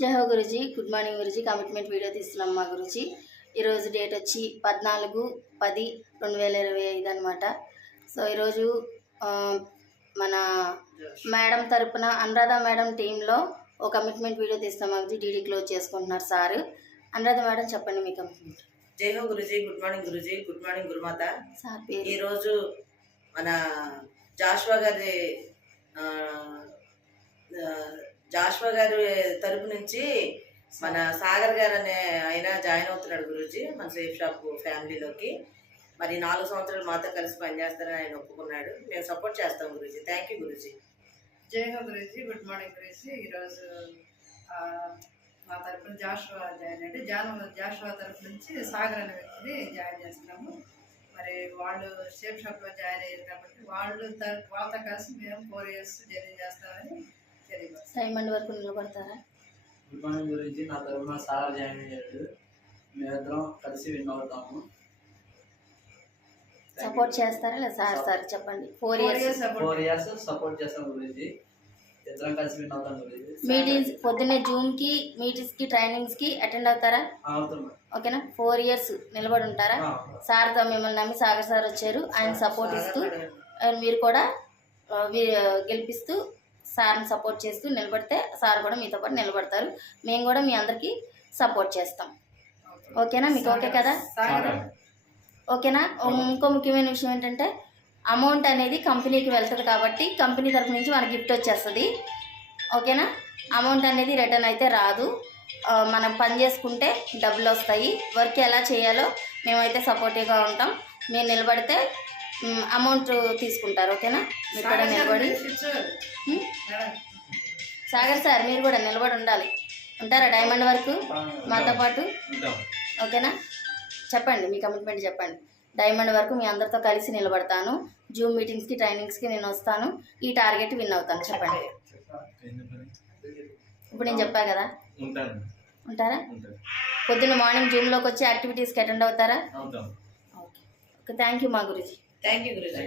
జై హో Guruji. Good morning Guruji. Commitment video తీస్తున్నాం మా గురుజీ. ఈరోజు డేట్ వచ్చి 14/10/2025 అనమాట. సో ఈరోజు మన మేడం తరపున అనురాధ మేడం టీంలో ఒక కమిట్మెంట్ వీడియో తీస్తాం మా గురుజీ. డీడీ క్లోజ్ చేసుకుంటున్నారు సార్. అనురాధ మేడం చెప్పండి మీ కమిట్మెంట్. జై హో Guruji. Good morning Guruji. Good morning Gurumata. Sir పేరు ఈరోజు మన జాషువా గారి తరపు నుంచి మన సాగర్ గారు అనే ఆయన జాయిన్ అవుతున్నాడు గురూజీ మన సేఫ్ షాప్ ఫ్యామిలీలోకి. మరి 4 సంవత్సరాలు మాతో కలిసి పనిచేస్తారని ఆయన ఒప్పుకున్నాడు. మేము సపోర్ట్ చేస్తాం గురూజీ. Thank you Guruji. జై హో గురూజీ. Good morning Guruji. ఈరోజు మా తరఫున జాషువా జాయిన్ అంటే జాషువా తరఫు నుంచి సాగర్ అనే వ్యక్తిని జాయిన్ చేస్తున్నాము. మరి వాళ్ళు సేఫ్ షాప్లో జాయిన్ అయ్యారు కాబట్టి వాళ్ళతో కలిసి మేము 4 years జర్నీ చేస్తామని తెలియదు. డైమండ్ వరకు నిలబడతారా? గుడ్ మార్నింగ్ గురించి నా తరఫున సార్ జాయిన్ అయ్యాడు. మేమిద్దరం కలిసి విన్ అవుతాము. సపోర్ట్ చేస్తారా లేదా సార్? సార్ చెప్పండి. 4 years సపోర్ట్ చేస్తాం గురించి. ఇద్దరం కలిసి విన్ అవుతాం గురించి. మీటింగ్స్ పొద్దున్నే జూమ్కి మీటింగ్స్కి ట్రైనింగ్స్కి అటెండ్ అవుతారా? అవుతున్నాం. ఓకేనా? 4 years నిలబడి ఉంటారా? సార్తో మిమ్మల్ని నమ్మి సాగర్ సార్ వచ్చారు. ఆయన సపోర్ట్ ఇస్తూ మీరు కూడా గెలిపిస్తూ సార్ని సపోర్ట్ చేస్తూ నిలబడితే సార్ కూడా మీతో పాటు నిలబడతారు. మేము కూడా మీ అందరికీ సపోర్ట్ చేస్తాం. ఓకేనా? మీకు ఓకే కదా? ఓకేనా? ఇంకో ముఖ్యమైన విషయం ఏంటంటే అమౌంట్ అనేది కంపెనీకి వెళ్తుంది కాబట్టి కంపెనీ తరఫు నుంచి మనకి గిఫ్ట్ వచ్చేస్తుంది. ఓకేనా? అమౌంట్ అనేది రిటర్న్ అయితే రాదు. మనం పని చేసుకుంటే డబ్బులు వస్తాయి. వర్క్ ఎలా చేయాలో మేమైతే సపోర్టివ్గా ఉంటాం. మీరు నిలబడితే అమౌంట్ తీసుకుంటారు. ఓకేనా? మీరు కూడా నిలబడి సాగర్ సార్ మీరు కూడా నిలబడి ఉండాలి. ఉంటారా డైమండ్ వరకు మాతో పాటు? ఓకేనా? చెప్పండి మీ కమిట్మెంట్ చెప్పండి. డైమండ్ వరకు మీ అందరితో కలిసి నిలబడతాను. జూమ్ మీటింగ్స్కి ట్రైనింగ్స్కి నేను వస్తాను. ఈ టార్గెట్ విన్ అవుతాను. చెప్పండి. ఇప్పుడు నేను చెప్పా కదా, ఉంటారా? పొద్దున్న మార్నింగ్ జూమ్లోకి వచ్చి యాక్టివిటీస్కి అటెండ్ అవుతారా? ఓకే. థ్యాంక్ యూ మా గురుజీ. Thank you Guruji.